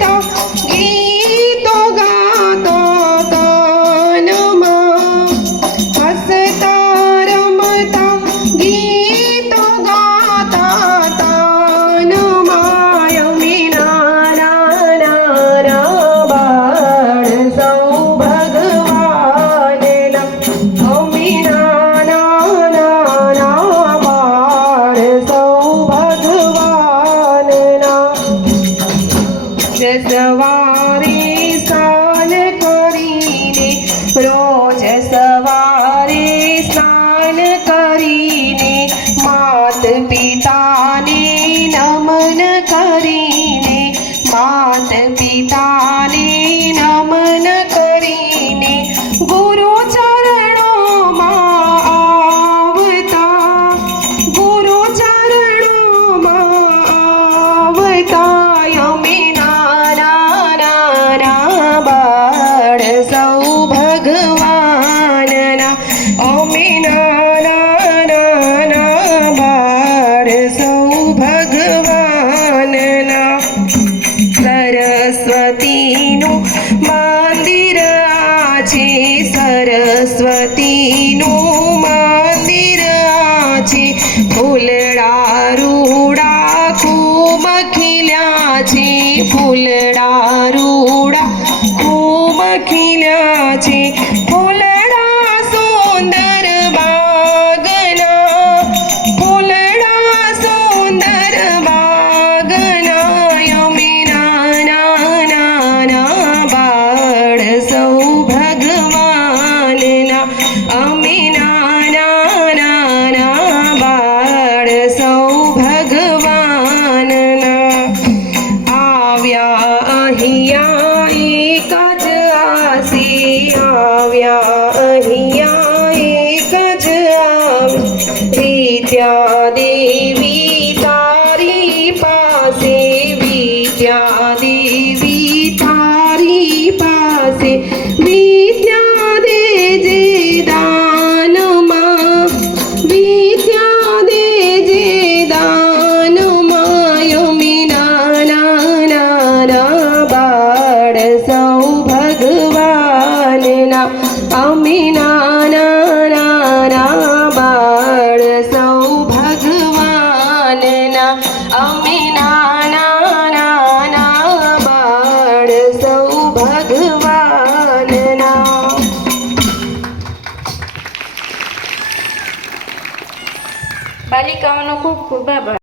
तो गीतो गातो तानमा। हसता रमता गीतो गाता तानमाय मीनारा बाण सौ भगवान मीना કરીને માત પિતાને નમન કરીને માત પિતાને નમન કરીને ગુરુ ભગવાનના સરસ્વતીનું મંદિર છે. સરસ્વતીનું મંદિર છે. ફૂલડા રૂડા ખૂબ ખીલ્યા છે. ફૂલડા રૂડા ખૂબ ખીલ્યા છે. ફૂલડા એક જ આસી આવ્યા અહીંયા એક જ આવી વિદ્યા દેવી તારી પાસે વિદ્યા અમે નાના બાળ સૌ ભગવાનના. અમે નાના નાના સૌ ભગવાનના. બાલિકાઓનો ખૂબ ખૂબ આભાર.